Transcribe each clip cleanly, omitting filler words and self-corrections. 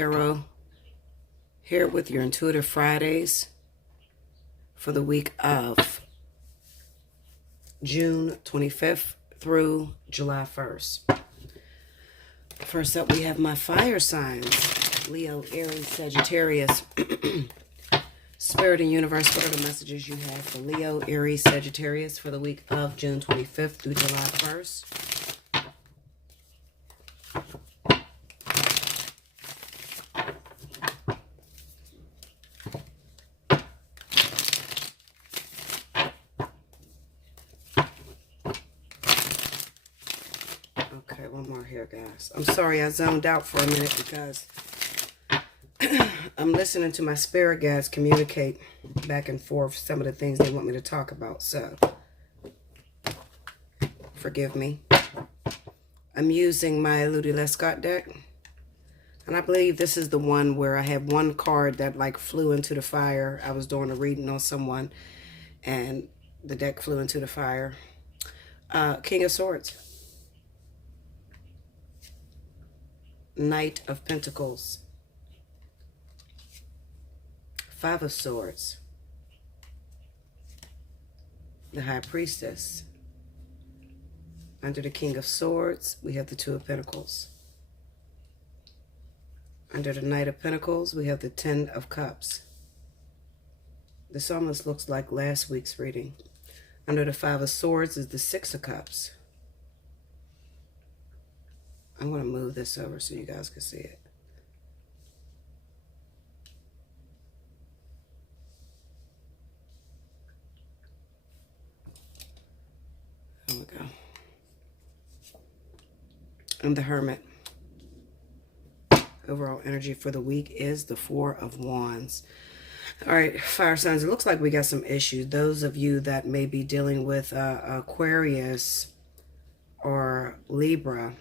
Tarot here with your Intuitive Fridays for the week of June 25th through July 1st. First up, we have my fire signs: Leo, Aries, Sagittarius. Spirit and Universe, what are the messages you have for Leo, Aries, Sagittarius for the week of June 25th through July 1st? Okay, one more here, guys. I'm sorry I zoned out for a minute because I'm listening to my spirit guides communicate back and forth some of the things they want me to talk about. So, forgive me. I'm using my Ludi Lescott deck. And I believe this is the one where I have one card that like flew into the fire. I was doing a reading on someone and the deck flew into the fire. King of Swords. Knight of Pentacles. Five of Swords. The High Priestess. Under the King of Swords, we have the Two of Pentacles. Under the Knight of Pentacles, we have the Ten of Cups. This almost looks like last week's reading. Under the Five of Swords is the Six of Cups. I'm going to move this over so you guys can see it. There we go. And the Hermit. Overall energy for the week is the Four of Wands. All right, fire signs. It looks like we got some issues. Those of you that may be dealing with Aquarius or Libra,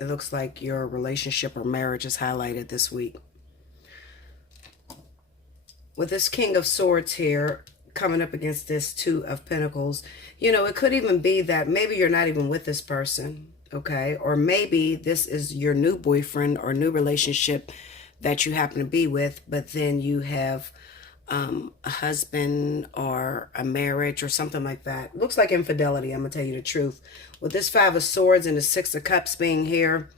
it looks like your relationship or marriage is highlighted this week. With this King of Swords here, coming up against this Two of Pentacles, you know, it could even be that maybe you're not even with this person, okay? Or maybe this is your new boyfriend or new relationship that you happen to be with, but then you have a husband or a marriage or something like that. Looks like infidelity, I'm going to tell you the truth. With this Five of Swords and the Six of Cups being here,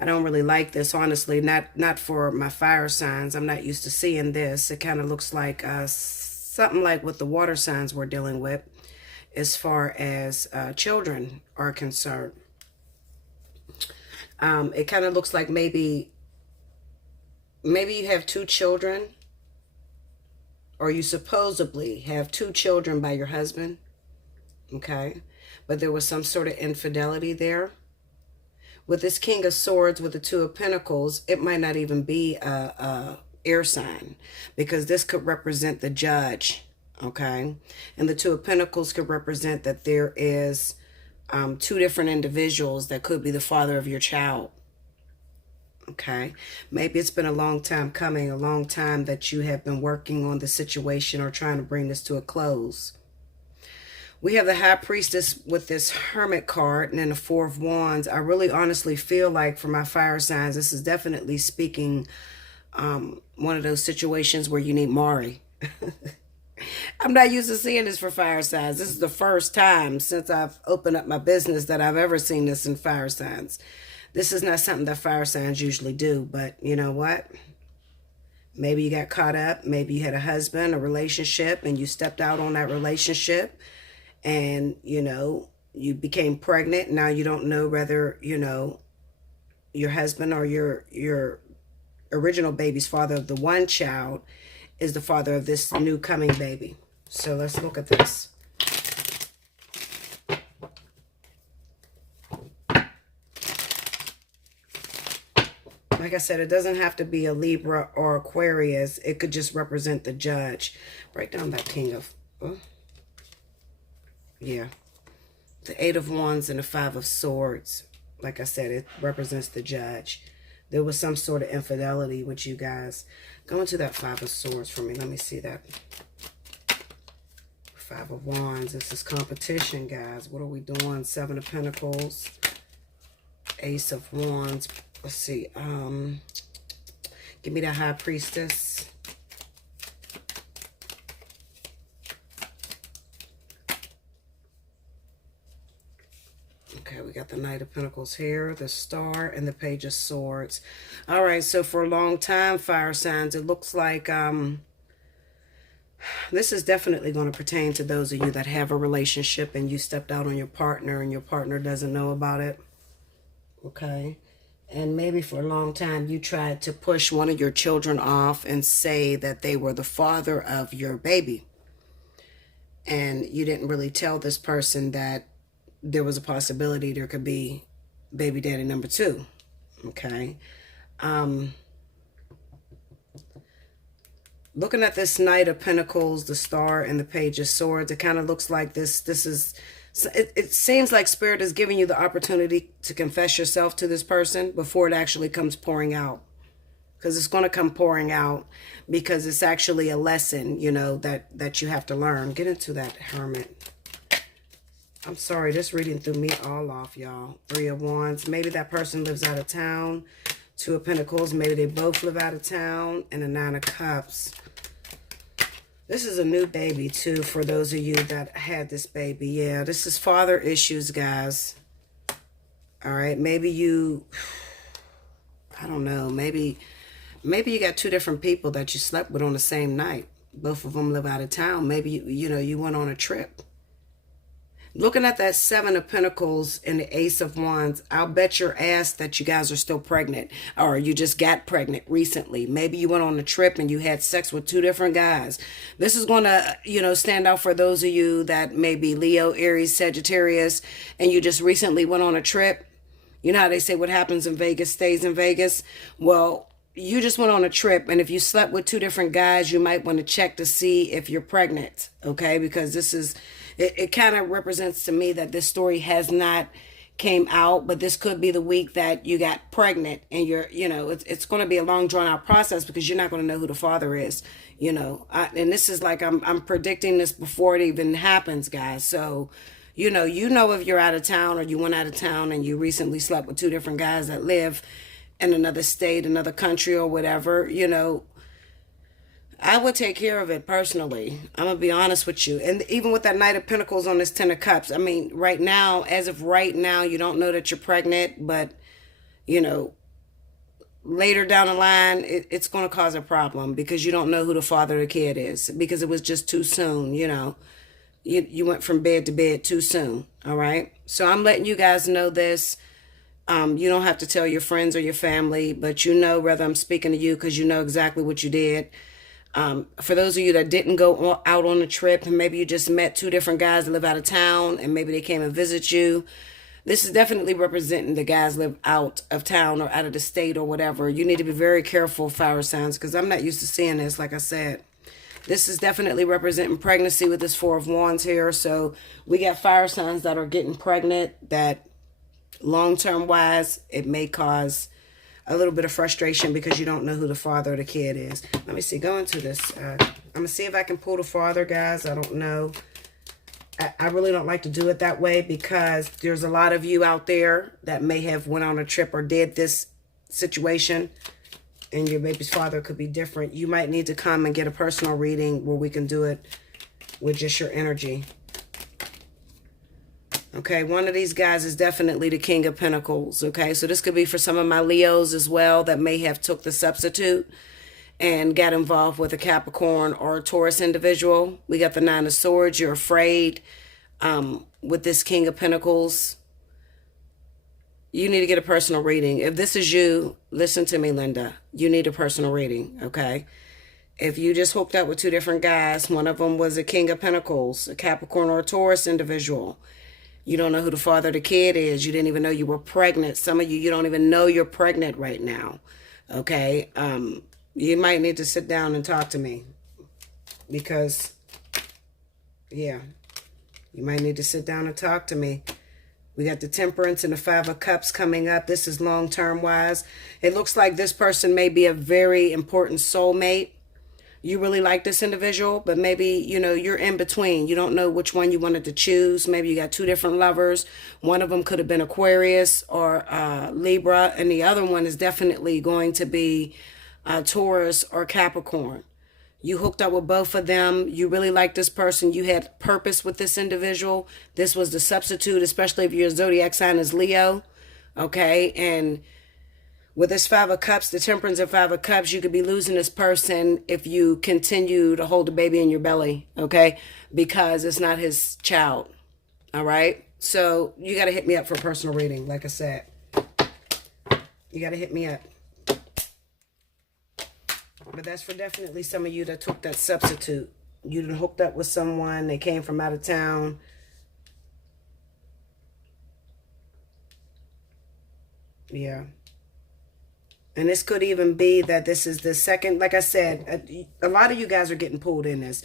I don't really like this, honestly. Not for my fire signs. I'm not used to seeing this. It kind of looks like something like what the water signs we're dealing with as far as children are concerned. It kind of looks like maybe you have two children, or you supposedly have two children by your husband, okay? But there was some sort of infidelity there. With this King of Swords with the Two of Pentacles, it might not even be a air sign, because this could represent the Judge, okay? And the Two of Pentacles could represent that there is two different individuals that could be the father of your child, okay? Maybe it's been a long time coming, a long time that you have been working on the situation or trying to bring this to a close. We have the High Priestess with this Hermit card and then the Four of Wands. I really honestly feel like for my fire signs, this is definitely speaking one of those situations where you need Mari. I'm not used to seeing this for fire signs. This is the first time since I've opened up my business that I've ever seen this in fire signs. This is not something that fire signs usually do, but you know what? Maybe you got caught up. Maybe you had a husband, a relationship, and you stepped out on that relationship. And, you know, you became pregnant. Now you don't know whether, you know, your husband or your original baby's father of the one child is the father of this new coming baby. So let's look at this. Like I said, it doesn't have to be a Libra or Aquarius. It could just represent the Judge. Write down that King of... yeah. The Eight of Wands and the Five of Swords. Like I said, it represents the Judge. There was some sort of infidelity with you guys. Go into that Five of Swords for me. Let me see that. Five of Wands. This is competition, guys. What are we doing? Seven of Pentacles. Ace of Wands. Let's see. Give me the High Priestess. Okay, we got the Knight of Pentacles here, the Star, and the Page of Swords. All right, so for a long time, fire signs, it looks like this is definitely going to pertain to those of you that have a relationship and you stepped out on your partner and your partner doesn't know about it. Okay. And maybe for a long time you tried to push one of your children off and say that they were the father of your baby. And you didn't really tell this person that there was a possibility there could be baby daddy number 2. Okay. Looking at this Knight of Pentacles, the Star, and the Page of Swords, it kind of looks like this is, it seems like Spirit is giving you the opportunity to confess yourself to this person before it actually comes pouring out. Because it's going to come pouring out because it's actually a lesson, you know, that you have to learn. Get into that Hermit. I'm sorry, this reading threw me all off, y'all. 3 of Wands. Maybe that person lives out of town. 2 of Pentacles. Maybe they both live out of town. And the 9 of Cups. This is a new baby, too, for those of you that had this baby. Yeah, this is father issues, guys. All right, maybe you, I don't know, maybe you got 2 different people that you slept with on the same night. Both of them live out of town. Maybe, you went on a trip. Looking at that 7 of Pentacles and the Ace of Wands, I'll bet your ass that you guys are still pregnant, or you just got pregnant recently. Maybe you went on a trip and you had sex with 2 different guys. This is going to, stand out for those of you that may be Leo, Aries, Sagittarius, and you just recently went on a trip. You know how they say what happens in Vegas stays in Vegas? Well, you just went on a trip, and if you slept with 2 different guys, you might want to check to see if you're pregnant, okay? Because this is... It kind of represents to me that this story has not came out, but this could be the week that you got pregnant and it's going to be a long drawn out process because you're not going to know who the father is, and this is like, I'm predicting this before it even happens, guys. So, if you're out of town or you went out of town and you recently slept with 2 different guys that live in another state, another country or whatever, I would take care of it personally. I'm going to be honest with you. And even with that Knight of Pentacles on this 10 of Cups, I mean, right now, as of right now, you don't know that you're pregnant, but, later down the line, it's going to cause a problem because you don't know who the father of the kid is because it was just too soon, You went from bed to bed too soon, all right? So I'm letting you guys know this. You don't have to tell your friends or your family, but whether I'm speaking to you because you know exactly what you did. For those of you that didn't go out on a trip and maybe you just met 2 different guys that live out of town and maybe they came and visit you, this is definitely representing the guys live out of town or out of the state or whatever. You need to be very careful, fire signs, because I'm not used to seeing this. Like I said, this is definitely representing pregnancy with this 4 of Wands here. So we got fire signs that are getting pregnant that long-term wise, it may cause a little bit of frustration because you don't know who the father of the kid is. Let me see. Go into this. I'm going to see if I can pull the father, guys. I don't know. I really don't like to do it that way because there's a lot of you out there that may have went on a trip or did this situation and your baby's father could be different. You might need to come and get a personal reading where we can do it with just your energy. Okay, one of these guys is definitely the King of Pentacles, okay? So this could be for some of my Leos as well that may have took the substitute and got involved with a Capricorn or a Taurus individual. We got the 9 of Swords. You're afraid with this King of Pentacles. You need to get a personal reading. If this is you, listen to me, Linda. You need a personal reading, okay? If you just hooked up with 2 different guys, one of them was a King of Pentacles, a Capricorn or a Taurus individual. You don't know who the father of the kid is. You didn't even know you were pregnant. Some of you don't even know you're pregnant right now. Okay? You might need to sit down and talk to me. Because, yeah. You might need to sit down and talk to me. We got the Temperance and the 5 of Cups coming up. This is long-term wise. It looks like this person may be a very important soulmate. You really like this individual, but maybe, you're in between. You don't know which one you wanted to choose. Maybe you got 2 different lovers. One of them could have been Aquarius or Libra, and the other one is definitely going to be Taurus, or Capricorn. You hooked up with both of them. You really like this person. You had purpose with this individual. This was the substitute, especially if your zodiac sign is Leo. Okay. And with this Five of Cups, the Temperance and Five of Cups, you could be losing this person if you continue to hold the baby in your belly. Okay. Because it's not his child. All right. So you got to hit me up for a personal reading. Like I said, you got to hit me up. But that's for definitely some of you that took that substitute. You done hooked up with someone. They came from out of town. Yeah. And this could even be that this is the second. Like I said, a lot of you guys are getting pulled in this.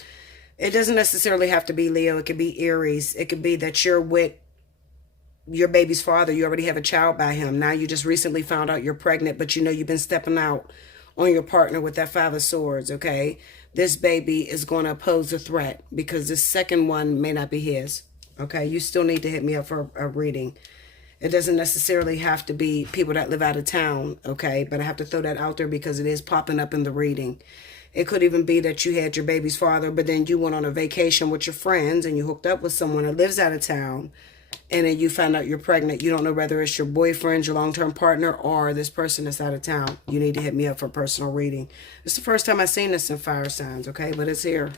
It doesn't necessarily have to be Leo. It could be Aries. It could be that you're with your baby's father. You already have a child by him. Now you just recently found out you're pregnant, but you know you've been stepping out on your partner with that Five of Swords, okay? This baby is going to pose a threat because this second one may not be his, okay? You still need to hit me up for a reading. It doesn't necessarily have to be people that live out of town, okay? But I have to throw that out there because it is popping up in the reading. It could even be that you had your baby's father, but then you went on a vacation with your friends and you hooked up with someone that lives out of town, and then you find out you're pregnant. You don't know whether it's your boyfriend, your long-term partner, or this person that's out of town. You need to hit me up for a personal reading. It's the first time I've seen this in fire signs, okay? But it's here.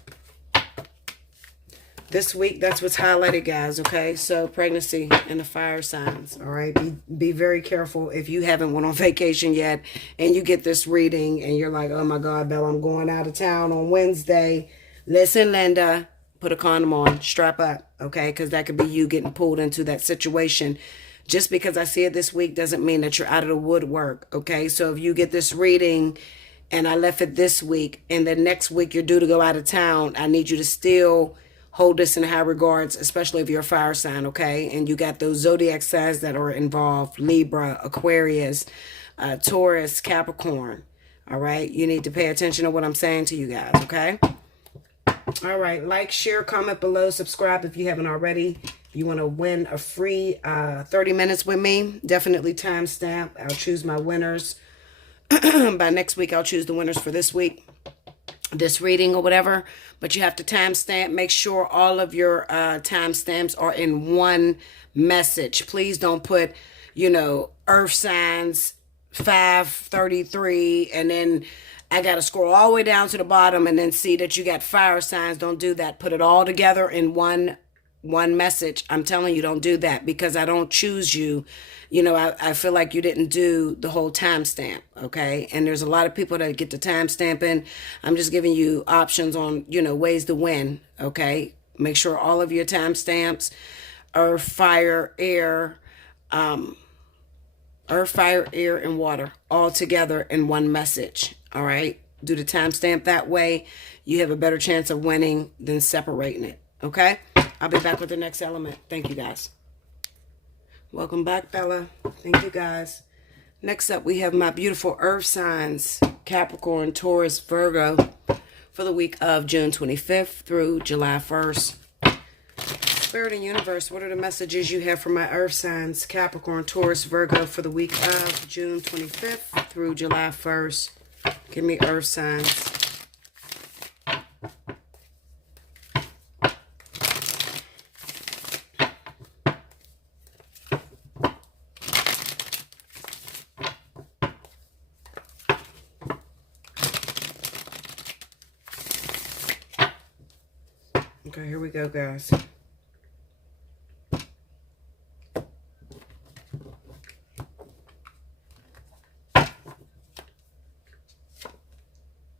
This week, that's what's highlighted, guys, okay? So, pregnancy and the fire signs, all right? Be very careful if you haven't went on vacation yet and you get this reading and you're like, oh, my God, Bella, I'm going out of town on Wednesday. Listen, Linda, put a condom on, strap up, okay? Because that could be you getting pulled into that situation. Just because I see it this week doesn't mean that you're out of the woodwork, okay? So, if you get this reading and I left it this week and then next week you're due to go out of town, I need you to still hold this in high regards, especially if you're a fire sign, okay? And you got those zodiac signs that are involved: Libra, Aquarius, Taurus, Capricorn, all right? You need to pay attention to what I'm saying to you guys, okay? All right, like, share, comment below, subscribe if you haven't already. If you want to win a free 30 minutes with me, definitely timestamp. I'll choose my winners. By next week, I'll choose the winners for this week, this reading or whatever. But you have to timestamp. Make sure all of your timestamps are in one message. Please don't put, earth signs 5:33 and then I got to scroll all the way down to the bottom and then see that you got fire signs. Don't do that. Put it all together in one message. I'm telling you, don't do that because I don't choose you. I feel like you didn't do the whole timestamp, okay? And there's a lot of people that get the timestamping. I'm just giving you options on, ways to win, okay? Make sure all of your timestamps are fire, air, and water all together in one message, all right? Do the timestamp that way. You have a better chance of winning than separating it, okay? I'll be back with the next element. Thank you, guys. Welcome back, Bella. Thank you, guys. Next up, we have my beautiful earth signs: Capricorn, Taurus, Virgo, for the week of June 25th through July 1st. Spirit and universe, what are the messages you have for my earth signs: Capricorn, Taurus, Virgo, for the week of June 25th through July 1st? Give me earth signs. Okay, here we go, guys.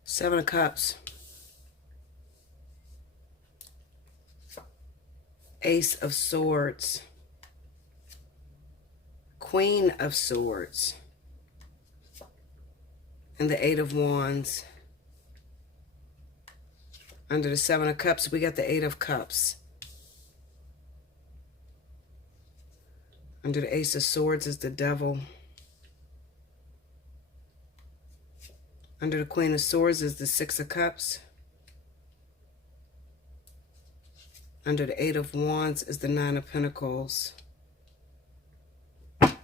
Seven of Cups. Ace of Swords. Queen of Swords. And the Eight of Wands. Under the Seven of Cups, we got the Eight of Cups. Under the Ace of Swords is the Devil. Under the Queen of Swords is the Six of Cups. Under the Eight of Wands is the Nine of Pentacles.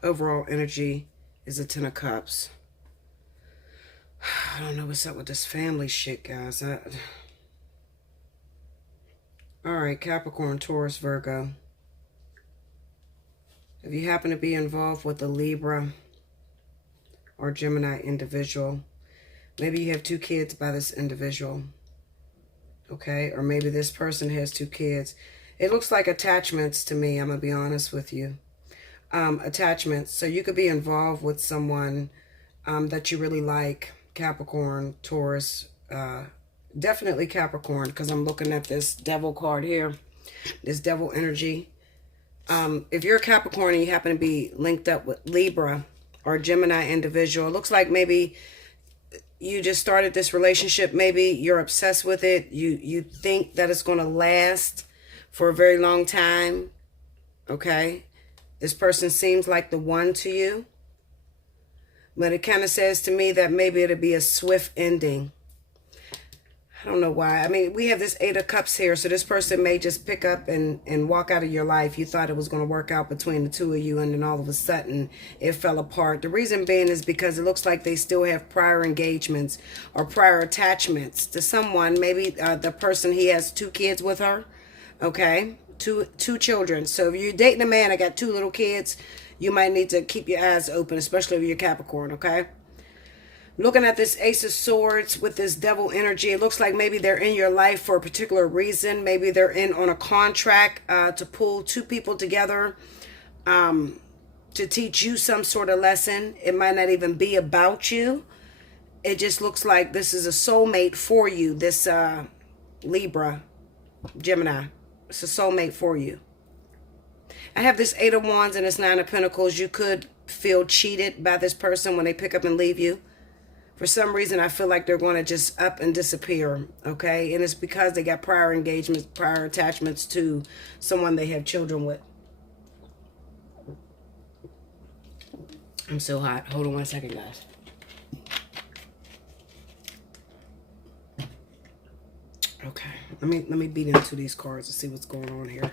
Overall energy is the Ten of Cups. I don't know what's up with this family shit, guys. All right, Capricorn, Taurus, Virgo. If you happen to be involved with a Libra or Gemini individual, maybe you have 2 kids by this individual, okay? Or maybe this person has 2 kids. It looks like attachments to me, I'm going to be honest with you. Attachments. So you could be involved with someone that you really like, Capricorn, Taurus, definitely Capricorn, because I'm looking at this devil card here, this devil energy. If you're a Capricorn and you happen to be linked up with Libra or Gemini individual, it looks like maybe you just started this relationship. Maybe you're obsessed with it. You think that it's going to last for a very long time. Okay. This person seems like the one to you. But it kind of says to me that maybe it'll be a swift ending. I don't know why. I mean, we have this 8 of Cups here. So this person may just pick up and walk out of your life. You thought it was going to work out between the 2 of you. And then all of a sudden it fell apart. The reason being is because it looks like they still have prior engagements or prior attachments to someone. Maybe the person, he has 2 kids with her. Okay. Two children. So if you're dating a man that got 2 little kids, you might need to keep your eyes open, especially if you're Capricorn, okay? Looking at this Ace of Swords with this devil energy, it looks like maybe they're in your life for a particular reason. Maybe they're in on a contract to pull 2 people together to teach you some sort of lesson. It might not even be about you. It just looks like this is a soulmate for you, this Libra, Gemini. It's a soulmate for you. I have this 8 of Wands and this 9 of Pentacles. You could feel cheated by this person when they pick up and leave you. For some reason, I feel like they're going to just up and disappear, okay? And it's because they got prior engagements, prior attachments to someone they have children with. I'm so hot. Hold on 1 second, guys. Okay, let me beat into these cards and see what's going on here.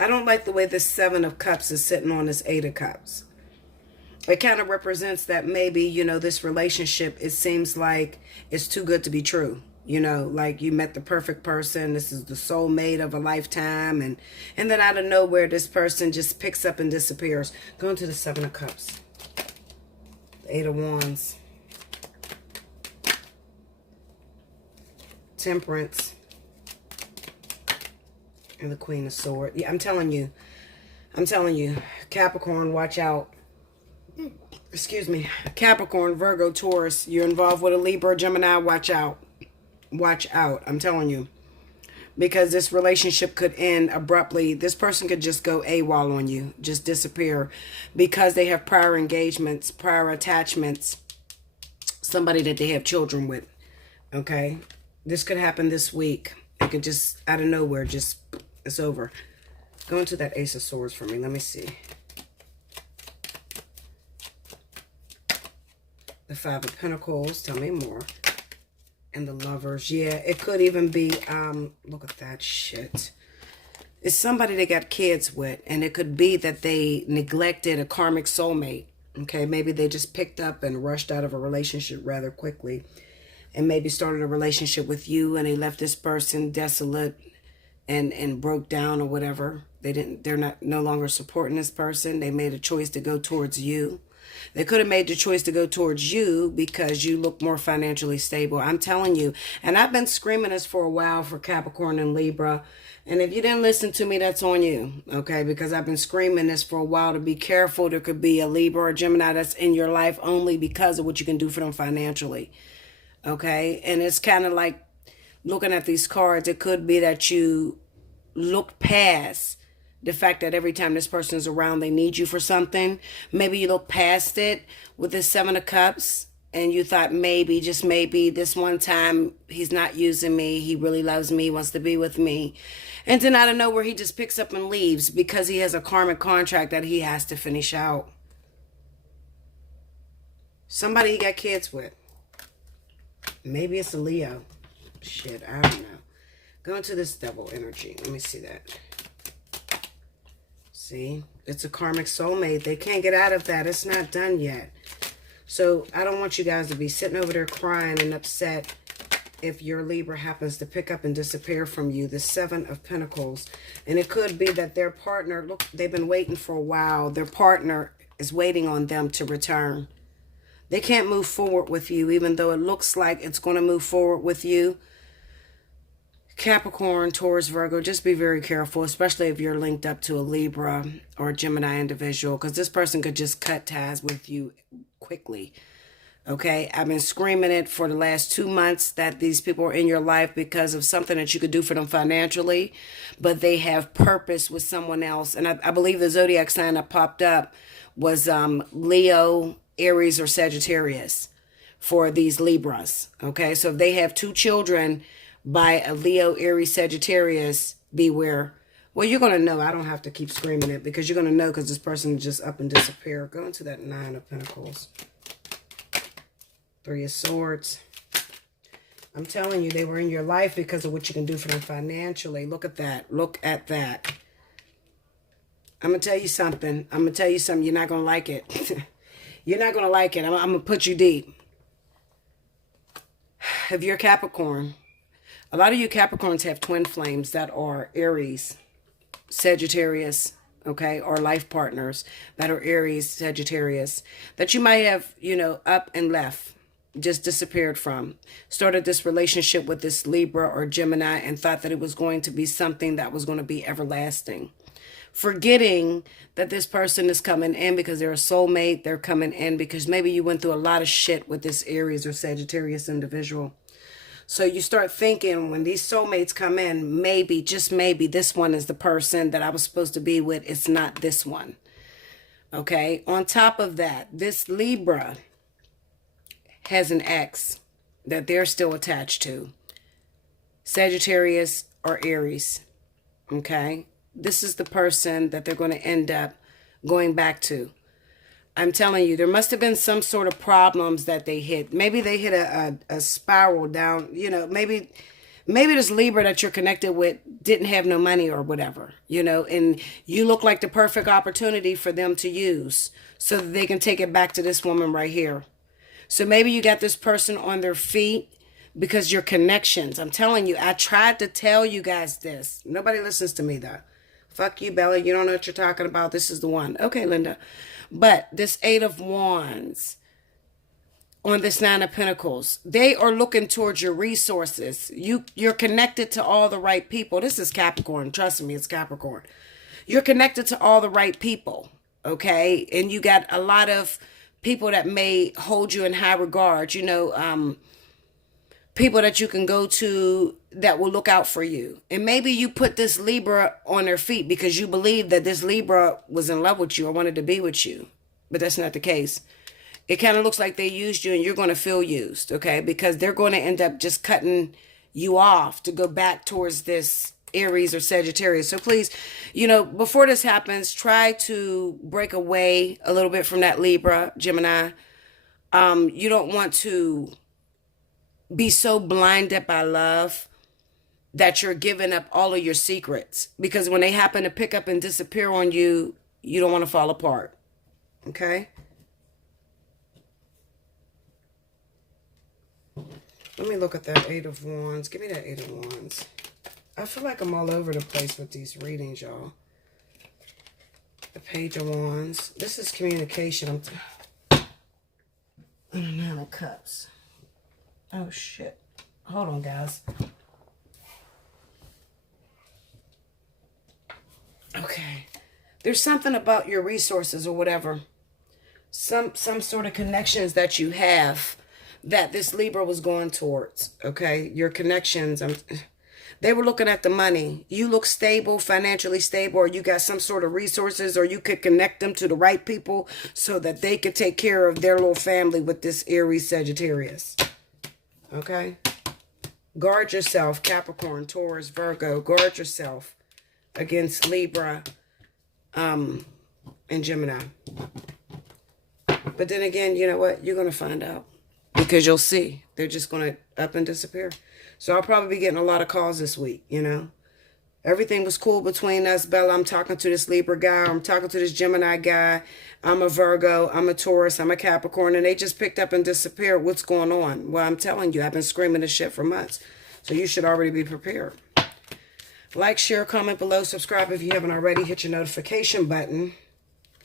I don't like the way this 7 of Cups is sitting on this 8 of Cups. It kind of represents that maybe, you know, this relationship, it seems like it's too good to be true. You know, like you met the perfect person. This is the soulmate of a lifetime. And then out of nowhere, this person just picks up and disappears. Going to the 7 of Cups. 8 of Wands. Temperance. And the Queen of Swords. Yeah, I'm telling you, Capricorn, watch out. Excuse me. Capricorn, Virgo, Taurus, you're involved with a Libra, Gemini, watch out. Watch out. I'm telling you. Because this relationship could end abruptly. This person could just go AWOL on you. Just disappear. Because they have prior engagements, prior attachments. Somebody that they have children with. Okay? This could happen this week. It could just, out of nowhere, just, it's over. Go into that Ace of Swords for me. Let me see. The 5 of Pentacles. Tell me more. And the Lovers. Yeah, it could even be, look at that shit. It's somebody they got kids with. And it could be that they neglected a karmic soulmate. Okay, maybe they just picked up and rushed out of a relationship rather quickly. And maybe started a relationship with you and they left this person desolate and broke down or whatever. They're no longer supporting this person. They made a choice to go towards you. They could have made the choice to go towards you because you look more financially stable. I'm telling you. And I've been screaming this for a while for Capricorn and Libra. And if you didn't listen to me, that's on you. Okay? Because I've been screaming this for a while to be careful. There could be a Libra or Gemini that's in your life only because of what you can do for them financially. Okay? And it's kind of like looking at these cards. It could be that you look past the fact that every time this person is around, they need you for something. Maybe you look past it with this 7 of Cups and you thought maybe, just maybe, this one time he's not using me. He really loves me, wants to be with me. And then out of nowhere, he just picks up and leaves because he has a karmic contract that he has to finish out. Somebody he got kids with. Maybe it's a Leo. Shit, I don't know. Go into this devil energy. Let me see that. See, it's a karmic soulmate. They can't get out of that. It's not done yet. So I don't want you guys to be sitting over there crying and upset if your Libra happens to pick up and disappear from you. The Seven of Pentacles. And it could be that their partner, look, they've been waiting for a while. Their partner is waiting on them to return. They can't move forward with you, even though it looks like it's going to move forward with you. Capricorn, Taurus, Virgo, just be very careful, especially if you're linked up to a Libra or a Gemini individual, because this person could just cut ties with you quickly. Okay, I've been screaming it for the last 2 months that these people are in your life because of something that you could do for them financially, but they have purpose with someone else. And I believe the zodiac sign that popped up was Leo, Aries, or Sagittarius for these Libras. Okay, so if they have 2 children by a Leo, Aries, Sagittarius, beware. Well, you're going to know. I don't have to keep screaming it because you're going to know because this person just up and disappear. Go into that Nine of Pentacles. 3 of Swords. I'm telling you, they were in your life because of what you can do for them financially. Look at that. Look at that. I'm going to tell you something. I'm going to tell you something. You're not going to like it. You're not going to like it. I'm going to put you deep. If you're Capricorn, a lot of you Capricorns have twin flames that are Aries, Sagittarius, okay, or life partners that are Aries, Sagittarius, that you might have, you know, up and left, just disappeared from. Started this relationship with this Libra or Gemini and thought that it was going to be something that was going to be everlasting. Forgetting that this person is coming in because they're a soulmate. They're coming in because maybe you went through a lot of shit with this Aries or Sagittarius individual. So you start thinking when these soulmates come in, maybe, just maybe, this one is the person that I was supposed to be with. It's not this one. Okay. On top of that, this Libra has an ex that they're still attached to. Sagittarius or Aries. Okay. This is the person that they're going to end up going back to. I'm telling you, there must have been some sort of problems that they hit. Maybe they hit a spiral down, you know, maybe this Libra that you're connected with didn't have no money or whatever, you know, and you look like the perfect opportunity for them to use so that they can take it back to this woman right here. So maybe you got this person on their feet because your connections. I'm telling you, I tried to tell you guys this. Nobody listens to me though. Fuck you, Bella. You don't know what you're talking about. This is the one. Okay, Linda. But this Eight of Wands on this Nine of Pentacles, they are looking towards your resources. You're connected to all the right people. This is Capricorn. Trust me, it's Capricorn. You're connected to all the right people, okay? And you got a lot of people that may hold you in high regard, you know, people that you can go to that will look out for you. And maybe you put this Libra on their feet because you believe that this Libra was in love with you or wanted to be with you. But that's not the case. It kind of looks like they used you and you're going to feel used, okay? Because they're going to end up just cutting you off to go back towards this Aries or Sagittarius. So please, you know, before this happens, try to break away a little bit from that Libra, Gemini. You don't want to be so blinded by love that you're giving up all of your secrets. Because when they happen to pick up and disappear on you, you don't want to fall apart. Okay? Let me look at that Eight of Wands. Give me that Eight of Wands. I feel like I'm all over the place with these readings, y'all. The Page of Wands. This is communication. And the Nine of Cups. Oh, shit. Hold on, guys. Okay. There's something about your resources or whatever. Some sort of connections that you have that this Libra was going towards. Okay? Your connections. They were looking at the money. You look stable, financially stable, or you got some sort of resources, or you could connect them to the right people so that they could take care of their little family with this Aries Sagittarius. Okay? Guard yourself, Capricorn, Taurus, Virgo. Guard yourself against Libra and Gemini. But then again, you know what? You're going to find out. Because you'll see. They're just going to up and disappear. So I'll probably be getting a lot of calls this week, you know. Everything was cool between us, Bella. I'm talking to this Libra guy. I'm talking to this Gemini guy. I'm a Virgo. I'm a Taurus. I'm a Capricorn. And they just picked up and disappeared. What's going on? Well, I'm telling you, I've been screaming this shit for months. So you should already be prepared. Like, share, comment below. Subscribe if you haven't already. Hit your notification button.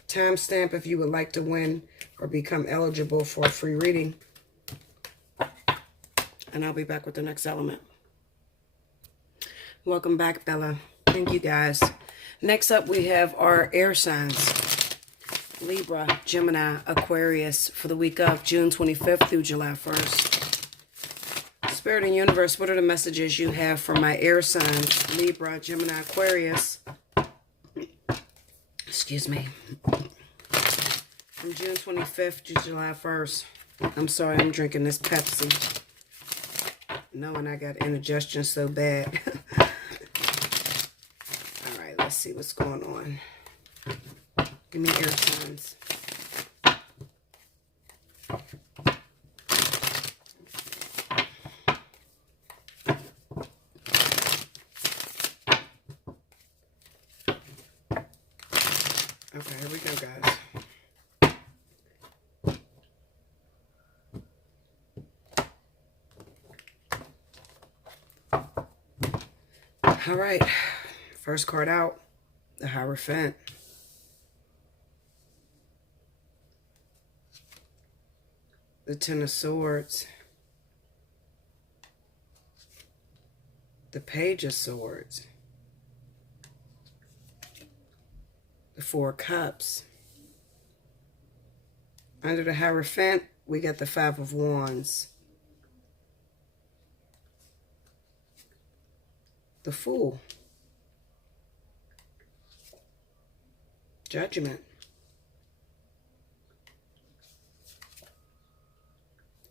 Timestamp if you would like to win or become eligible for a free reading. And I'll be back with the next element. Welcome back, Bella. Thank you, guys. Next up, we have our air signs. Libra, Gemini, Aquarius for the week of June 25th through July 1st. Spirit and Universe, what are the messages you have for my air signs? Libra, Gemini, Aquarius. Excuse me. From June 25th to July 1st. I'm sorry, I'm drinking this Pepsi. Knowing I got indigestion so bad. Alright, let's see what's going on. Give me air signs. Okay, here we go, guys. All right, first card out, the Hierophant. The Ten of Swords. The Page of Swords. The Four Cups. Under the Hierophant, we got the Five of Wands. The Fool. Judgment.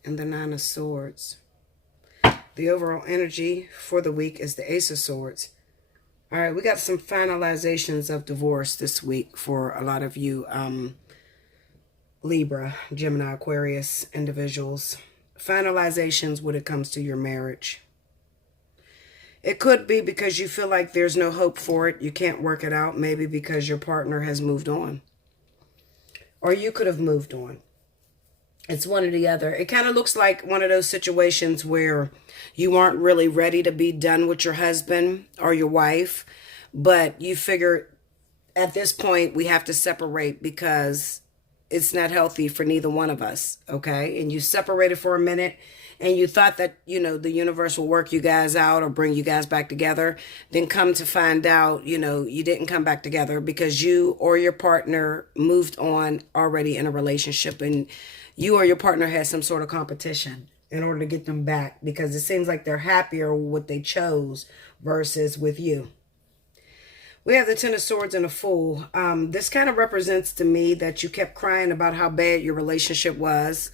And the Nine of Swords. The overall energy for the week is the Ace of Swords. All right, we got some finalizations of divorce this week for a lot of you Libra, Gemini, Aquarius individuals. Finalizations when it comes to your marriage. It could be because you feel like there's no hope for it. You can't work it out. Maybe because your partner has moved on. Or you could have moved on. It's one or the other. It kind of looks like one of those situations where you aren't really ready to be done with your husband or your wife. But you figure at this point we have to separate because it's not healthy for neither one of us. Okay? And you separated for a minute. And you thought that, you know, the universe will work you guys out or bring you guys back together. Then come to find out, you know, you didn't come back together because you or your partner moved on already in a relationship. And you or your partner has some sort of competition in order to get them back. Because it seems like they're happier with what they chose versus with you. We have the Ten of Swords and a Fool. This kind of represents to me that you kept crying about how bad your relationship was.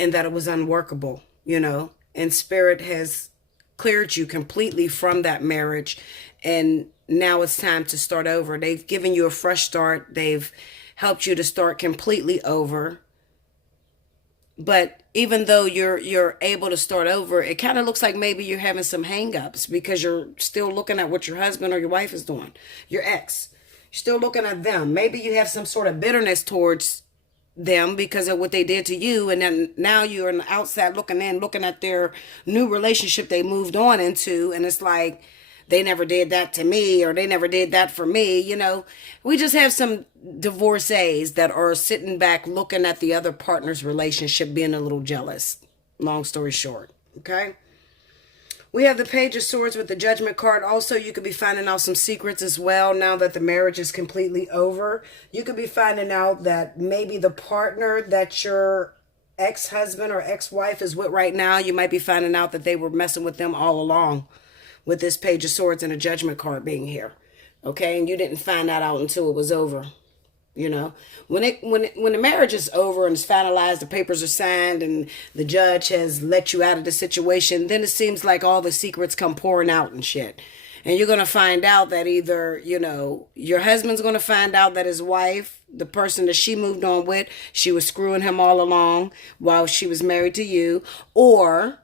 And that it was unworkable, you know, and Spirit has cleared you completely from that marriage. And now it's time to start over. They've given you a fresh start. They've helped you to start completely over. But even though you're able to start over, it kind of looks like maybe you're having some hang-ups because you're still looking at what your husband or your wife is doing. Your ex. You're still looking at them. Maybe you have some sort of bitterness towards them because of what they did to you, and then now you're on the outside looking in, looking at their new relationship they moved on into, and it's like they never did that to me or they never did that for me. You know, we just have some divorcees that are sitting back looking at the other partner's relationship being a little jealous. Long story short. Okay, we have the Page of Swords with the Judgment card. Also, you could be finding out some secrets as well now that the marriage is completely over. You could be finding out that maybe the partner that your ex-husband or ex-wife is with right now, you might be finding out that they were messing with them all along with this Page of Swords and a Judgment card being here. Okay, and you didn't find that out until it was over. You know, when the marriage is over and it's finalized, the papers are signed and the judge has let you out of the situation, then it seems like all the secrets come pouring out and shit. And you're going to find out that either, you know, your husband's going to find out that his wife, the person that she moved on with, she was screwing him all along while she was married to you, or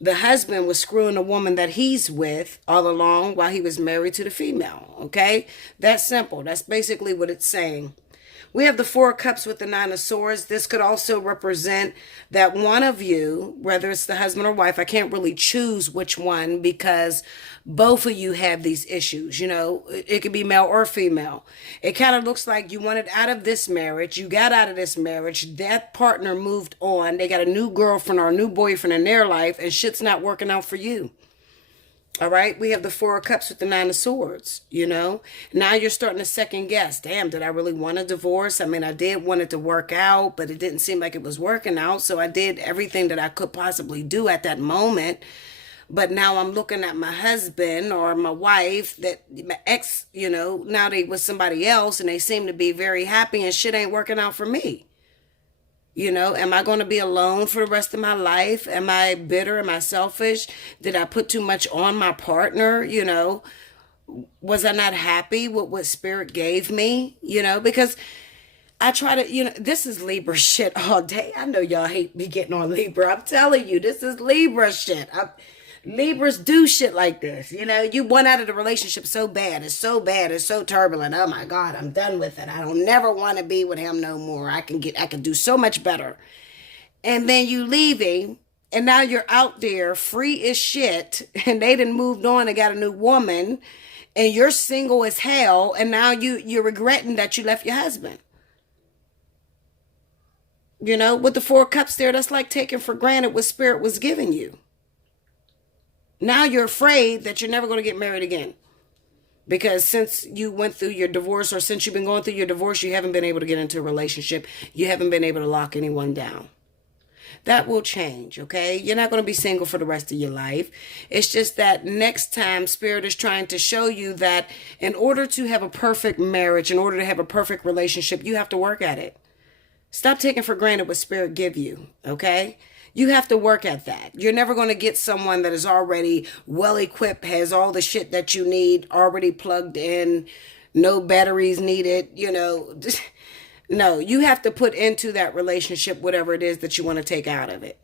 The husband was screwing the woman that he's with all along while he was married to the female. Okay? That's simple. That's basically what it's saying. We have the Four of Cups with the Nine of Swords. This could also represent that one of you, whether it's the husband or wife, I can't really choose which one because both of you have these issues. You know, it could be male or female. It kind of looks like you wanted out of this marriage. You got out of this marriage. That partner moved on. They got a new girlfriend or a new boyfriend in their life, and shit's not working out for you. All right, we have the Four of Cups with the Nine of Swords, you know. Now you're starting to second guess. Damn, did I really want a divorce? I mean, I did want it to work out, but it didn't seem like it was working out. So I did everything that I could possibly do at that moment. But now I'm looking at my husband or my wife, that my ex, you know, now they with somebody else and they seem to be very happy and shit ain't working out for me. You know, am I going to be alone for the rest of my life? Am I bitter? Am I selfish? Did I put too much on my partner? You know, was I not happy with what spirit gave me? You know, because I try to, you know, this is Libra shit all day. I know y'all hate me getting on Libra. I'm telling you, this is Libra shit. Libras do shit like this. You know, you want out of the relationship so bad. It's so bad. It's so turbulent. Oh my God, I'm done with it. I don't never want to be with him no more. I can do so much better. And then you leaving, and now you're out there free as shit, and they done moved on and got a new woman, and you're single as hell, and now you're regretting that you left your husband. You know, with the Four Cups there, that's like taking for granted what spirit was giving you. Now you're afraid that you're never going to get married again. Because since you went through your divorce, or since you've been going through your divorce, you haven't been able to get into a relationship. You haven't been able to lock anyone down. That will change, okay? You're not going to be single for the rest of your life. It's just that next time Spirit is trying to show you that in order to have a perfect marriage, in order to have a perfect relationship, you have to work at it. Stop taking for granted what Spirit give you, okay? You have to work at that. You're never going to get someone that is already well equipped, has all the shit that you need already plugged in, no batteries needed, you know. No, you have to put into that relationship whatever it is that you want to take out of it.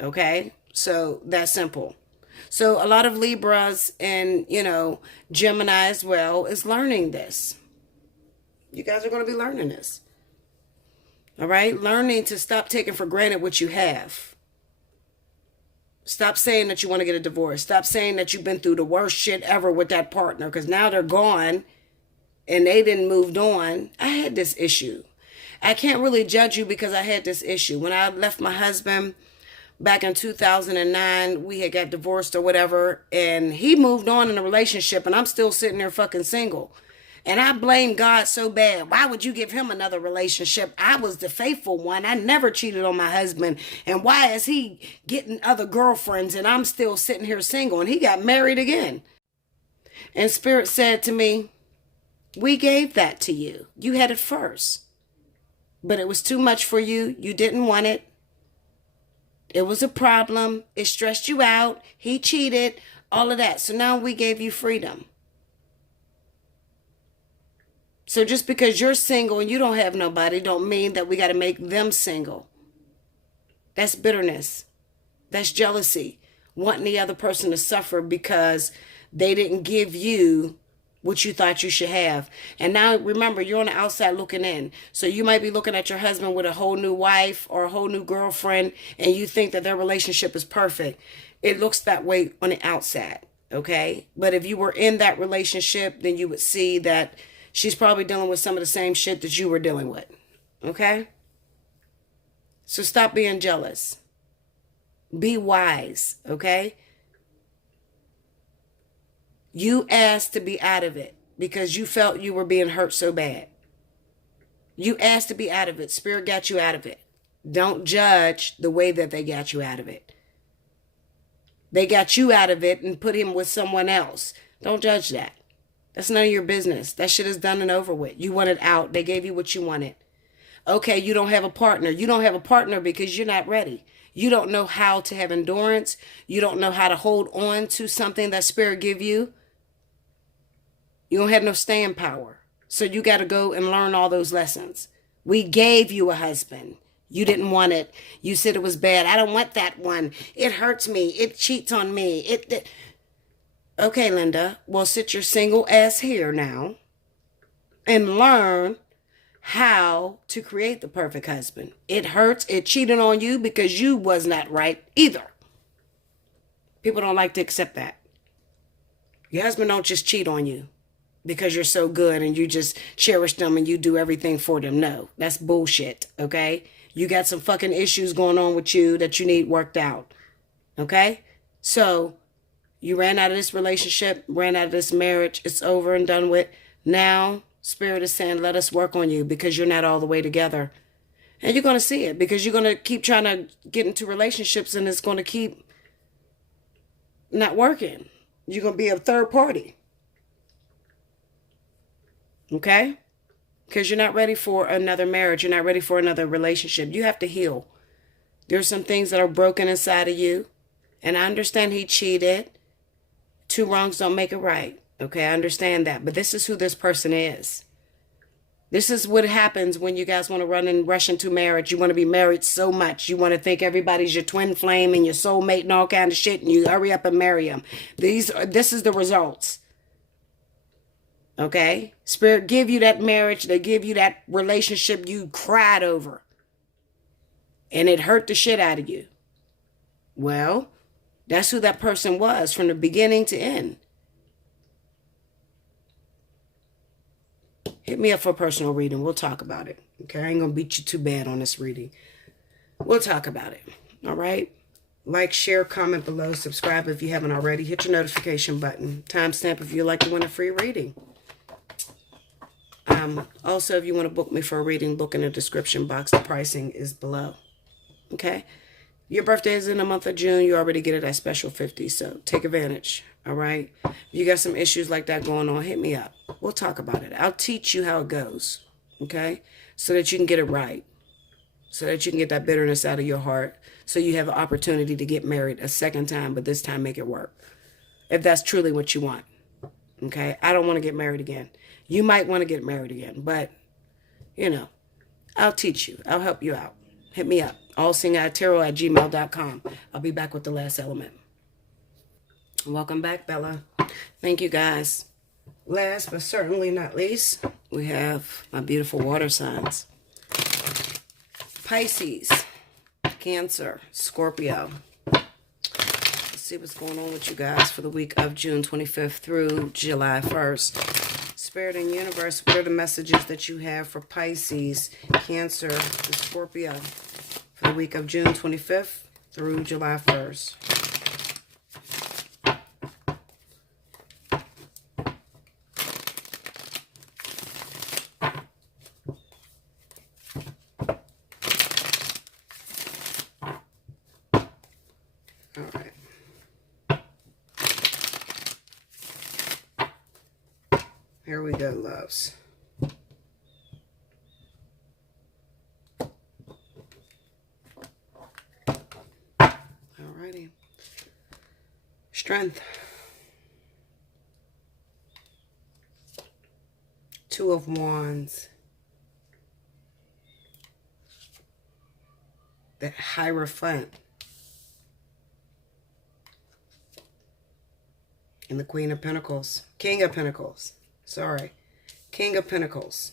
Okay? So that's simple. So a lot of Libras and, you know, Gemini as well is learning this. You guys are going to be learning this. All right? Learning to stop taking for granted what you have. Stop saying that you want to get a divorce. Stop saying that you've been through the worst shit ever with that partner, because now they're gone and they didn't moved on. I had this issue. I can't really judge you because I had this issue. When I left my husband back in 2009, we had got divorced or whatever, and he moved on in a relationship, and I'm still sitting there fucking single. And I blame God so bad. Why would you give him another relationship? I was the faithful one. I never cheated on my husband. And why is he getting other girlfriends and I'm still sitting here single? And he got married again. And Spirit said to me, we gave that to you. You had it first. But it was too much for you. You didn't want it. It was a problem. It stressed you out. He cheated. All of that. So now we gave you freedom. So just because you're single and you don't have nobody don't mean that we got to make them single. That's bitterness. That's jealousy. Wanting the other person to suffer because they didn't give you what you thought you should have. And now remember, you're on the outside looking in. So you might be looking at your husband with a whole new wife or a whole new girlfriend and you think that their relationship is perfect. It looks that way on the outside. Okay? But if you were in that relationship, then you would see that she's probably dealing with some of the same shit that you were dealing with. Okay? So stop being jealous. Be wise. Okay? You asked to be out of it because you felt you were being hurt so bad. You asked to be out of it. Spirit got you out of it. Don't judge the way that they got you out of it. They got you out of it and put him with someone else. Don't judge that. That's none of your business. That shit is done and over with. You wanted out. They gave you what you wanted. Okay, you don't have a partner. You don't have a partner because you're not ready. You don't know how to have endurance. You don't know how to hold on to something that Spirit give you. You don't have no staying power. So you got to go and learn all those lessons. We gave you a husband. You didn't want it. You said it was bad. I don't want that one. It hurts me. It cheats on me. Okay, Linda. Well, sit your single ass here now and learn how to create the perfect husband. It hurts. It cheated on you because you was not right either. People don't like to accept that. Your husband don't just cheat on you because you're so good and you just cherish them and you do everything for them. No, that's bullshit, okay? You got some fucking issues going on with you that you need worked out, okay? So you ran out of this relationship, ran out of this marriage. It's over and done with. Now, Spirit is saying, let us work on you because you're not all the way together. And you're going to see it because you're going to keep trying to get into relationships and it's going to keep not working. You're going to be a third party. Okay? Because you're not ready for another marriage. You're not ready for another relationship. You have to heal. There's some things that are broken inside of you. And I understand he cheated. Two wrongs don't make it right. Okay, I understand that. But this is who this person is. This is what happens when you guys want to run and rush into marriage. You want to be married so much. You want to think everybody's your twin flame and your soulmate and all kind of shit. And you hurry up and marry them. This is the results. Okay? Spirit give you that marriage. They give you that relationship you cried over. And it hurt the shit out of you. Well, that's who that person was from the beginning to end. Hit me up for a personal reading. We'll talk about it. Okay? I ain't going to beat you too bad on this reading. We'll talk about it. All right? Like, share, comment below. Subscribe if you haven't already. Hit your notification button. Timestamp if you'd like to win a free reading. Also, if you want to book me for a reading, look in the description box. The pricing is below. Okay? Your birthday is in the month of June. You already get it at special 50, so take advantage. All right? If you got some issues like that going on, hit me up. We'll talk about it. I'll teach you how it goes. Okay? So that you can get it right. So that you can get that bitterness out of your heart. So you have an opportunity to get married a second time, but this time make it work. If that's truly what you want. Okay? I don't want to get married again. You might want to get married again, but, you know, I'll teach you. I'll help you out. Hit me up. Allseeingeyetarot@gmail.com. I'll be back with the last element. Welcome back, Bella. Thank you, guys. Last but certainly not least, we have my beautiful water signs. Pisces, Cancer, Scorpio. Let's see what's going on with you guys for the week of June 25th through July 1st. Spirit and Universe, what are the messages that you have for Pisces, Cancer, and Scorpio for the week of June 25th through July 1st? All right. Here we go, loves. Alrighty. Strength. Two of Wands. The Hierophant. And the Queen of Pentacles. King of Pentacles. Sorry. King of Pentacles.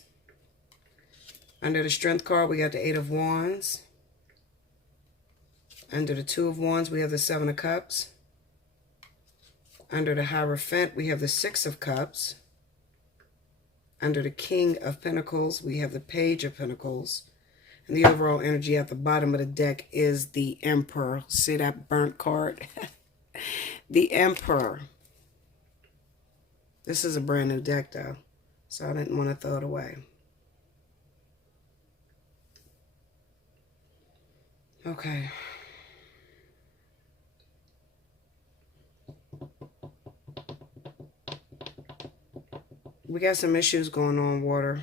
Under the Strength card, we got the Eight of Wands. Under the Two of Wands, we have the Seven of Cups. Under the Hierophant, we have the Six of Cups. Under the King of Pentacles, we have the Page of Pentacles. And the overall energy at the bottom of the deck is the Emperor. See that burnt card? The Emperor. This is a brand new deck, though, so I didn't want to throw it away. Okay. We got some issues going on, water.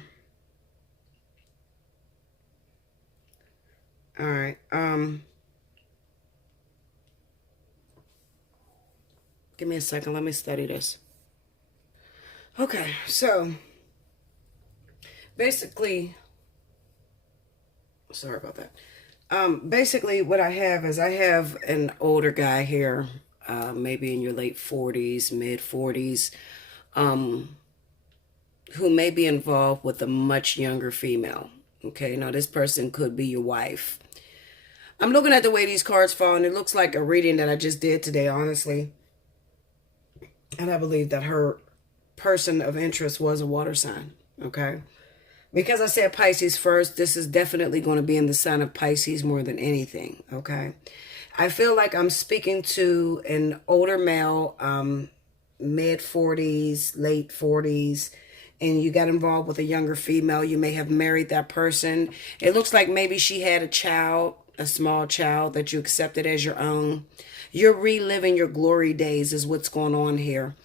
All right. Give me a second. Let me study this. Okay, so basically, sorry about that. Basically what I have is I have an older guy here, maybe in your late 40s, mid 40s, um, who may be involved with a much younger female. Okay, now this person could be your wife. I'm looking at the way these cards fall, and it looks like a reading that I just did today, honestly. And I believe that her person of interest was a water sign. Okay. Because I said Pisces first, this is definitely going to be in the sign of Pisces more than anything. Okay. I feel like I'm speaking to an older male, mid 40s, late 40s, and you got involved with a younger female. You may have married that person. It looks like maybe she had a child, a small child that you accepted as your own. You're reliving your glory days is what's going on here.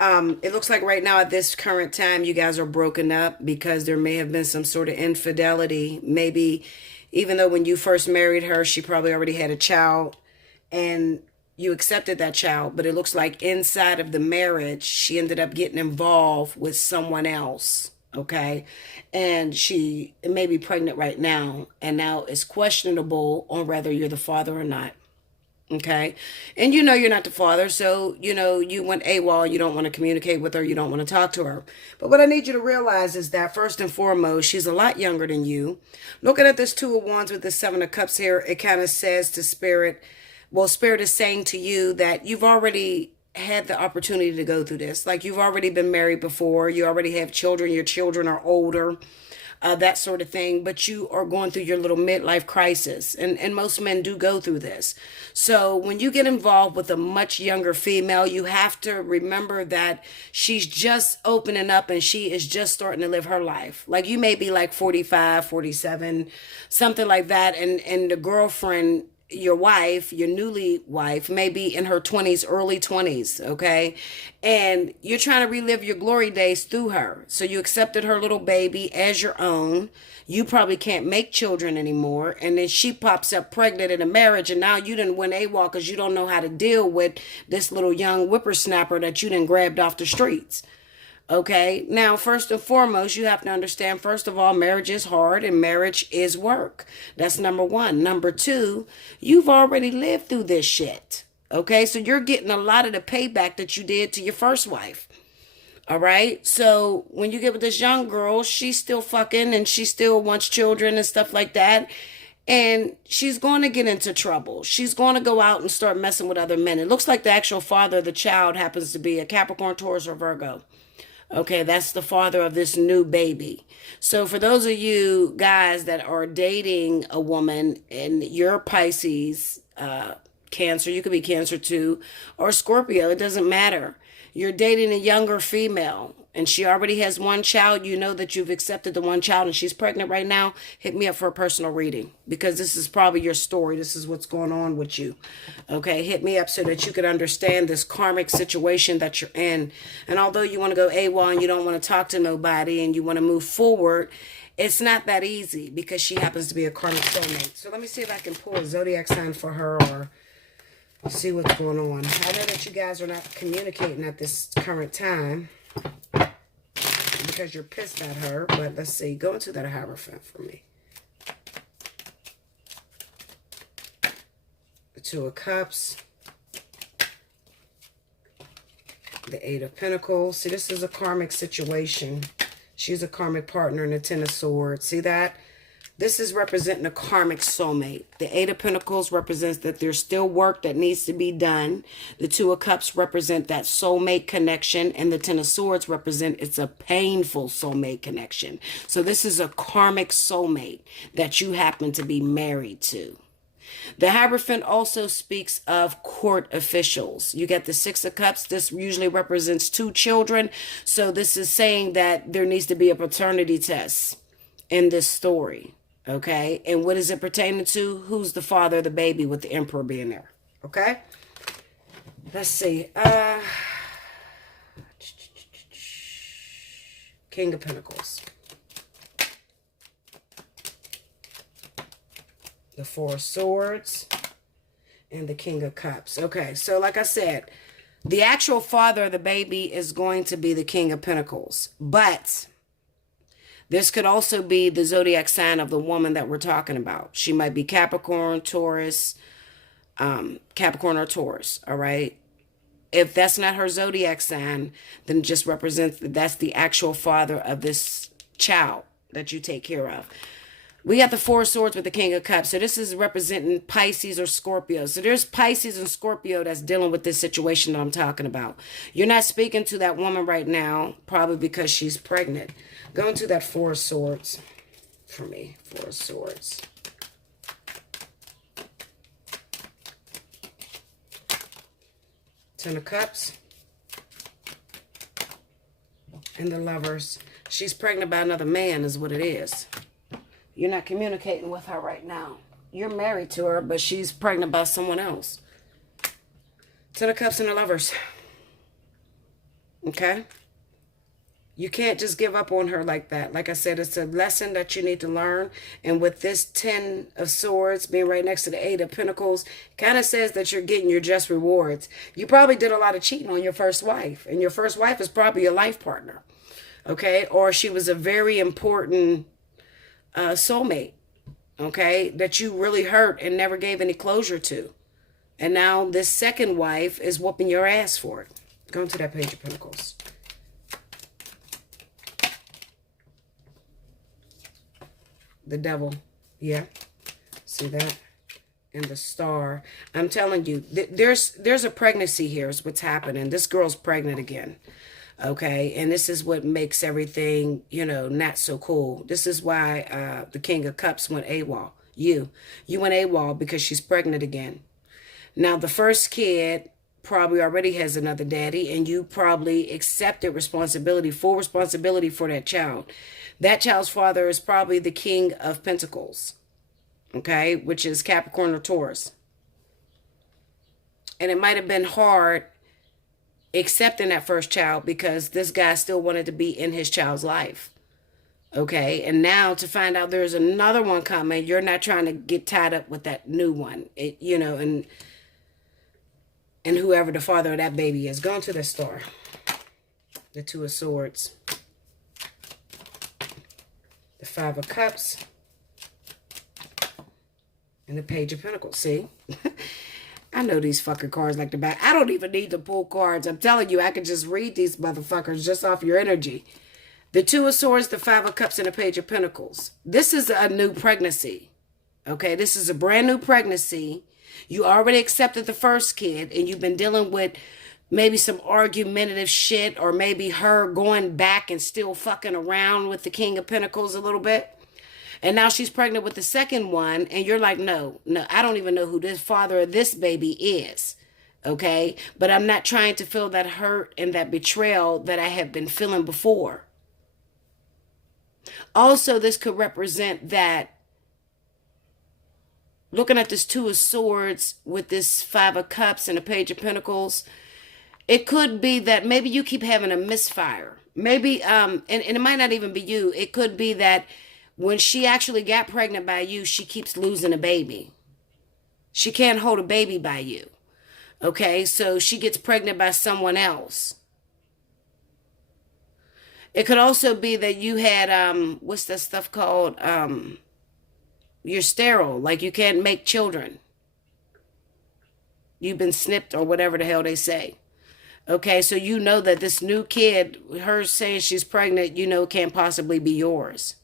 It looks like right now at this current time, you guys are broken up because there may have been some sort of infidelity. Maybe even though when you first married her, she probably already had a child and you accepted that child. But it looks like inside of the marriage, she ended up getting involved with someone else. Okay. And she may be pregnant right now. And now it's questionable on whether you're the father or not. Okay. And you know you're not the father, so you know you went AWOL, you don't want to communicate with her, you don't want to talk to her. But what I need you to realize is that first and foremost, she's a lot younger than you. Looking at this Two of Wands with the Seven of Cups here, it kind of says to Spirit, well, Spirit is saying to you that you've already had the opportunity to go through this. Like you've already been married before, you already have children, your children are older. That sort of thing, but you are going through your little midlife crisis. And most men do go through this. So when you get involved with a much younger female, you have to remember that she's just opening up and she is just starting to live her life. Like you may be like 45, 47, something like that. And the girlfriend, your wife, your newly wife, may be in her 20s, early 20s, okay? And you're trying to relive your glory days through her. So you accepted her little baby as your own. You probably can't make children anymore. And then she pops up pregnant in a marriage, and now you didn't win AWOL because you don't know how to deal with this little young whippersnapper that you done grabbed off the streets. Okay, now first and foremost, you have to understand, first of all, marriage is hard and marriage is work. That's number one. Number two, you've already lived through this shit. Okay, so you're getting a lot of the payback that you did to your first wife. All right, so when you get with this young girl, she's still fucking and she still wants children and stuff like that. And she's going to get into trouble. She's going to go out and start messing with other men. It looks like the actual father of the child happens to be a Capricorn, Taurus, or Virgo. Okay, that's the father of this new baby. So for those of you guys that are dating a woman and you're Pisces, Cancer, you could be Cancer too, or Scorpio, it doesn't matter. You're dating a younger female and she already has one child. You know that you've accepted the one child and she's pregnant right now. Hit me up for a personal reading because this is probably your story. This is what's going on with you. Okay, hit me up so that you can understand this karmic situation that you're in. And although you want to go AWOL and you don't want to talk to nobody and you want to move forward, it's not that easy because she happens to be a karmic soulmate. So let me see if I can pull a zodiac sign for her or see what's going on. I know that you guys are not communicating at this current time because you're pissed at her, but let's see. Go into that Hierophant for me. The Two of Cups. The Eight of Pentacles. See, this is a karmic situation. She's a karmic partner in the Ten of Swords. See that? This is representing a karmic soulmate. The Eight of Pentacles represents that there's still work that needs to be done. The Two of Cups represent that soulmate connection. And the Ten of Swords represent it's a painful soulmate connection. So this is a karmic soulmate that you happen to be married to. The Hierophant also speaks of court officials. You get the Six of Cups. This usually represents two children. So this is saying that there needs to be a paternity test in this story. Okay, and what is it pertaining to? Who's the father of the baby with the Emperor being there? Okay, let's see. King of Pentacles. The Four of Swords. And the King of Cups. Okay, so like I said, the actual father of the baby is going to be the King of Pentacles. But This could also be the zodiac sign of the woman that we're talking about. She might be Capricorn, Taurus, Capricorn or Taurus, all right? If that's not her zodiac sign, then it just represents that that's the actual father of this child that you take care of. We got the Four of Swords with the King of Cups. So this is representing Pisces or Scorpio. So there's Pisces and Scorpio that's dealing with this situation that I'm talking about. You're not speaking to that woman right now, probably because she's pregnant. Go into that Four of Swords for me. Four of Swords. Ten of Cups. And the Lovers. She's pregnant by another man is what it is. You're not communicating with her right now. You're married to her, but she's pregnant by someone else. Ten of Cups and the Lovers. Okay? You can't just give up on her like that. Like I said, it's a lesson that you need to learn. And with this Ten of Swords being right next to the Eight of Pentacles, kind of says that you're getting your just rewards. You probably did a lot of cheating on your first wife. And your first wife is probably your life partner. Okay? Or she was a very important soulmate, okay, that you really hurt and never gave any closure to. And now this second wife is whooping your ass for it. Go into that Page of Pentacles. The Devil. Yeah. See that? And the Star. I'm telling you, there's a pregnancy here is what's happening. This girl's pregnant again. Okay, and this is what makes everything, you know, not so cool. This is why the King of Cups went AWOL. You went AWOL because she's pregnant again. Now, the first kid probably already has another daddy, and you probably accepted responsibility, full responsibility for that child. That child's father is probably the King of Pentacles, okay, which is Capricorn or Taurus. And it might have been hard accepting that first child because this guy still wanted to be in his child's life. Okay, and now to find out there's another one coming, you're not trying to get tied up with that new one, you know, and whoever the father of that baby is. Go into the Star. The Two of Swords. The Five of Cups. And the Page of Pentacles. See? I know these fucking cards like the back. I don't even need to pull cards. I'm telling you, I can just read these motherfuckers just off your energy. The Two of Swords, the Five of Cups, and the Page of Pentacles. This is a new pregnancy. Okay, this is a brand new pregnancy. You already accepted the first kid, and you've been dealing with maybe some argumentative shit, or maybe her going back and still fucking around with the King of Pentacles a little bit. And now she's pregnant with the second one, and you're like, no, I don't even know who this father of this baby is, okay? But I'm not trying to feel that hurt and that betrayal that I have been feeling before. Also, this could represent that, looking at this Two of Swords with this Five of Cups and a Page of Pentacles, it could be that maybe you keep having a misfire. Maybe, and it might not even be you. It could be that when she actually got pregnant by you, she keeps losing a baby. She can't hold a baby by you. Okay, so she gets pregnant by someone else. It could also be that you had, what's that stuff called? You're sterile, like you can't make children. You've been snipped or whatever the hell they say. Okay, so you know that this new kid, her saying she's pregnant, you know can't possibly be yours.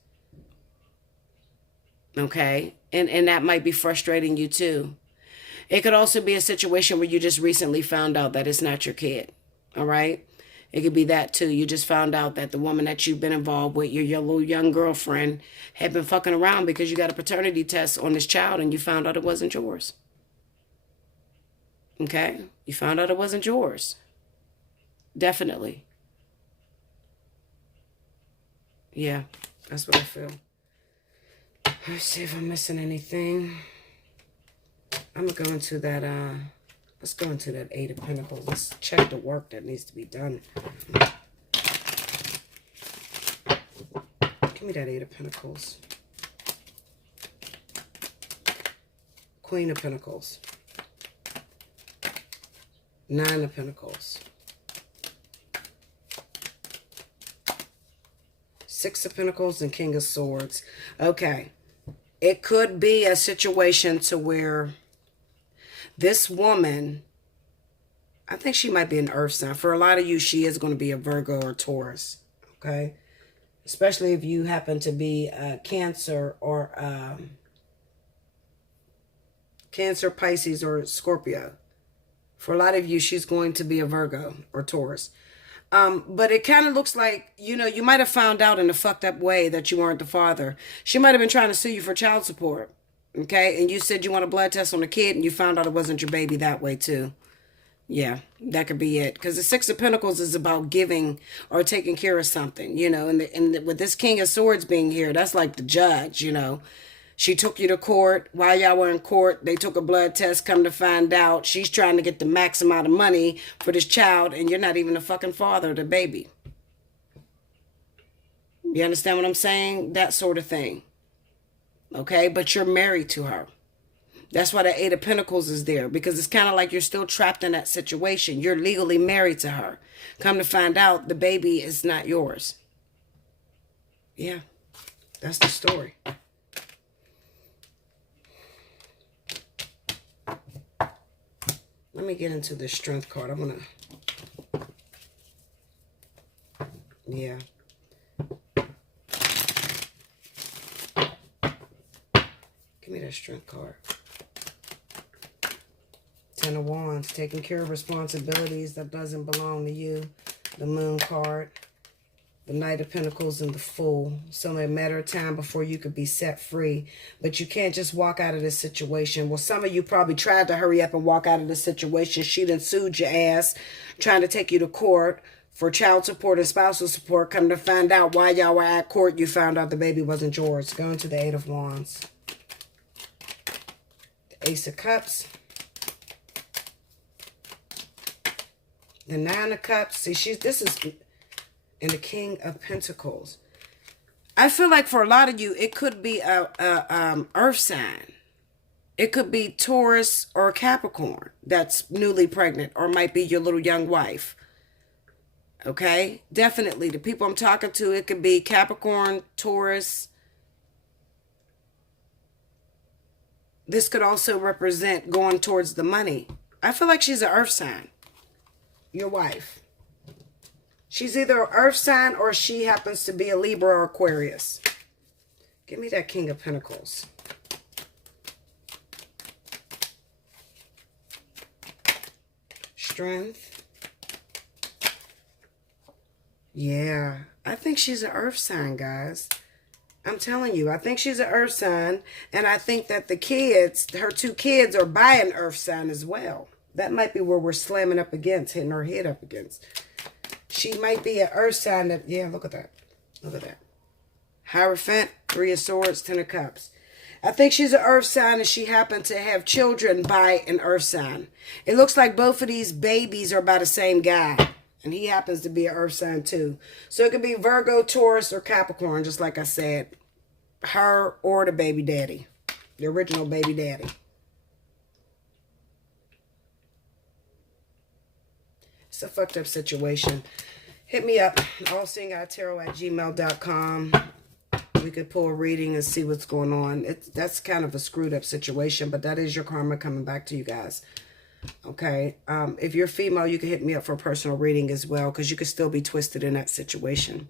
Okay, and that might be frustrating you too. It could also be a situation where you just recently found out that it's not your kid. All right, it could be that too. You just found out that the woman that you've been involved with, your little young girlfriend, had been fucking around because you got a paternity test on this child and you found out it wasn't yours. Okay, you found out it wasn't yours. Definitely. Yeah, that's what I feel. Let's see if I'm missing anything. I'm going to go into that, let's go into that Eight of Pentacles. Let's check the work that needs to be done. Give me that Eight of Pentacles. Queen of Pentacles. Nine of Pentacles. Six of Pentacles and King of Swords. Okay. It could be a situation to where this woman, I think she might be an earth sign. For a lot of you, she is going to be a Virgo or Taurus. Okay. Especially if you happen to be a Cancer or Cancer, Pisces, or Scorpio. For a lot of you, she's going to be a Virgo or Taurus. But it kind of looks like, you know, you might have found out in a fucked up way that you weren't the father. She might have been trying to sue you for child support. Okay. And you said you want a blood test on a kid and you found out it wasn't your baby that way too. Yeah, that could be it. Because the Six of Pentacles is about giving or taking care of something, you know. And with this King of Swords being here, that's like the judge, you know. She took you to court. While y'all were in court, they took a blood test. Come to find out, she's trying to get the max amount of money for this child, and you're not even the fucking father of the baby. You understand what I'm saying? That sort of thing. Okay? But you're married to her. That's why the Eight of Pentacles is there, because it's kind of like you're still trapped in that situation. You're legally married to her. Come to find out, the baby is not yours. Yeah, that's the story. Let me get into the Strength card. I'm going to... Yeah. Give me that Strength card. Ten of Wands, taking care of responsibilities that doesn't belong to you. The Moon card. The Knight of Pentacles and the Fool. It's only a matter of time before you could be set free. But you can't just walk out of this situation. Well, some of you probably tried to hurry up and walk out of this situation. She done sued your ass, trying to take you to court for child support and spousal support. Come to find out while y'all were at court, you found out the baby wasn't yours. Going to the Eight of Wands. The Ace of Cups. The Nine of Cups. See, this is... And the King of Pentacles. I feel like for a lot of you, it could be a earth sign. It could be Taurus or Capricorn that's newly pregnant, or might be your little young wife. Okay? Definitely. The people I'm talking to, it could be Capricorn, Taurus. This could also represent going towards the money. I feel like she's an earth sign. Your wife. She's either an earth sign or she happens to be a Libra or Aquarius. Give me that King of Pentacles. Strength. Yeah, I think she's an earth sign, guys. I'm telling you, I think she's an earth sign. And I think that the kids, her two kids, are by an earth sign as well. That might be where we're slamming up against, hitting her head up against. She might be an earth sign that, yeah, look at that. Look at that. Hierophant, Three of Swords, Ten of Cups. I think she's an earth sign and she happened to have children by an earth sign. It looks like both of these babies are by the same guy. And he happens to be an earth sign too. So it could be Virgo, Taurus, or Capricorn, just like I said. Her or the baby daddy. The original baby daddy. It's a fucked up situation. Hit me up. Allseeingeyetarot@gmail.com. We could pull a reading and see what's going on. That's kind of a screwed up situation, but that is your karma coming back to you guys. Okay. If you're female, you can hit me up for a personal reading as well, because you could still be twisted in that situation.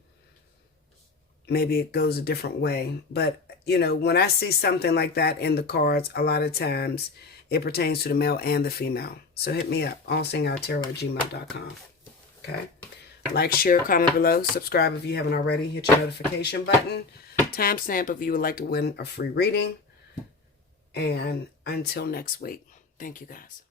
Maybe it goes a different way. But, you know, when I see something like that in the cards, a lot of times it pertains to the male and the female. So hit me up. Allseeingeyetarot@gmail.com. Okay. Like, share, comment below. Subscribe if you haven't already. Hit your notification button. Timestamp if you would like to win a free reading. And until next week. Thank you, guys.